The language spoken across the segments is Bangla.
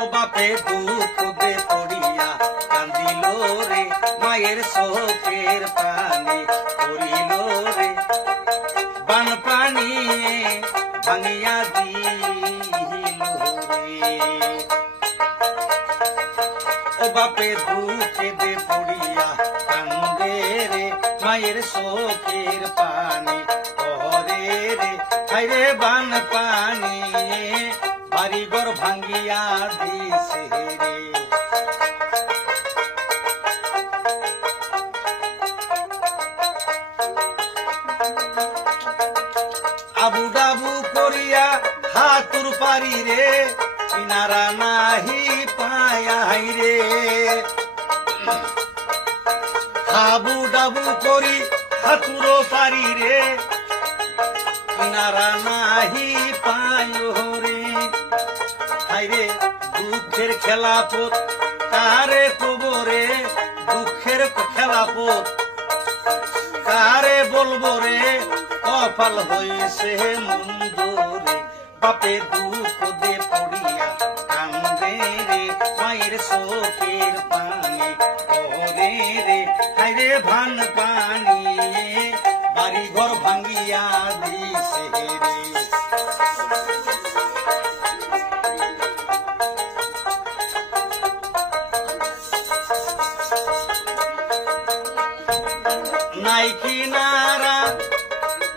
ও বাপে দে পড়িয়া কান্দিল রে, মায়ের শোকের পানি পড়িল রে। বান পানি ভাঙিয়া দিল ও বাপে দে পড়িয়া কান্দে রে, মায়ের শোকের পানি ওরে রে। বান পানি আবু ডাবু করিয়া হাতুর পারি রে, কিনারা নাহি পায়াই রে। হাবু ডাবু করি হাতুর পারি রে, কিনারা নাহি পায় রে। হাইরে দুঃখের খেলাপত কারে কবরে, দুঃখের খেলাপত কপাল হইছে মন্দ রে বাপে দুঃখ দে পড়িয়া কান্দে রে, মায়ের চোখের পানি। ওরে রে হাইরে ভান পানি। বাড়ি ঘর ভাঙ্গিয়া দিছে রে। কিনারা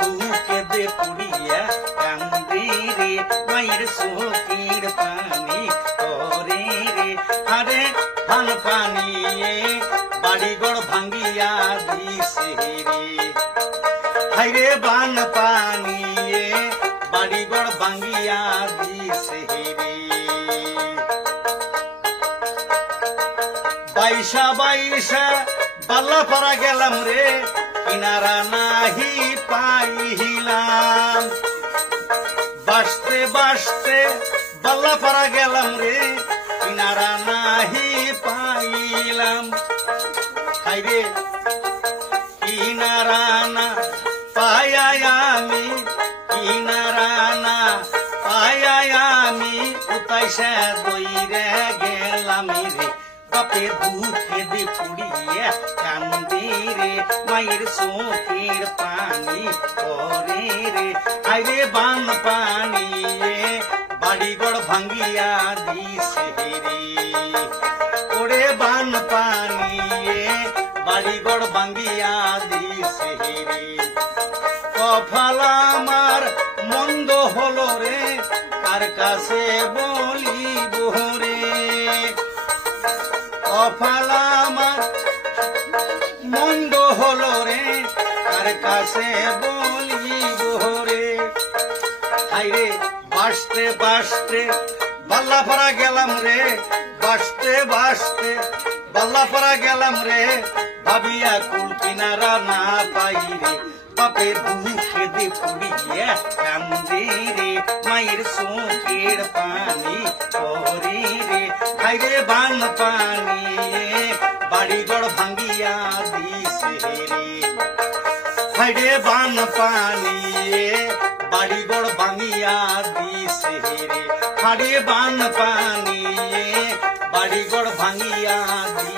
দুকে দে পুড়িয়া কান্দি রে, মায়ের চোখের পানি করে রে। আরে ভান পানি বাড়িঘর ভাঙ্গিয়া দিছে রে। হাইরে বান পানি বাড়িঘর ভাঙ্গিয়া দিছে রে। বাইশা বাইশা বাল্লা পারা গেলাম রে কিনারা নাহি পাইলাম বাসতে বাসতে বাল্লা পারা গেলাম রে, কিনারা নাহি পাইলাম। হাইরে, কিনারা না পায়াই আমি, কিনারা না পায়াই আমি, কোথায় সে দইরে গেলাম রে। বাপে দুঃখে দে পুড়িয়ে কান্দি রে, মায়ের পানি করে রে। আইরে বান পানি বাড়িঘর ভাঙ্গিয়া দিছে রে ওরে বান পানি বাড়িঘর ভাঙ্গিয়া দিছে রে কফাল আমার মন্দ হলো রে, কার কাছে বলি রে? কফাল আমার মন্দ হলো রে, কার কাছে বলিব রে হাইরে, বাসতে বাসতে বাল্লাপাড়া গেলাম রে, বাসতে বাসতে। বাল্লাপাড়া গেলাম রে, ভাবিয়া কুল কিনারা না পাই রে। বাপের দুঃখে দে পড়িয়ে কান্দি রে, মায়ের চোখের পানি করে রে। হাইরে বান পানি, বাড়িঘর ভাঙ্গিয়া দিছে রে। হাইরে বান পানি, বাড়িঘর ভাঙিয়া দিছে রে। হাড়ে বান পানি বাড়িঘর ভাঙিয়া দিছে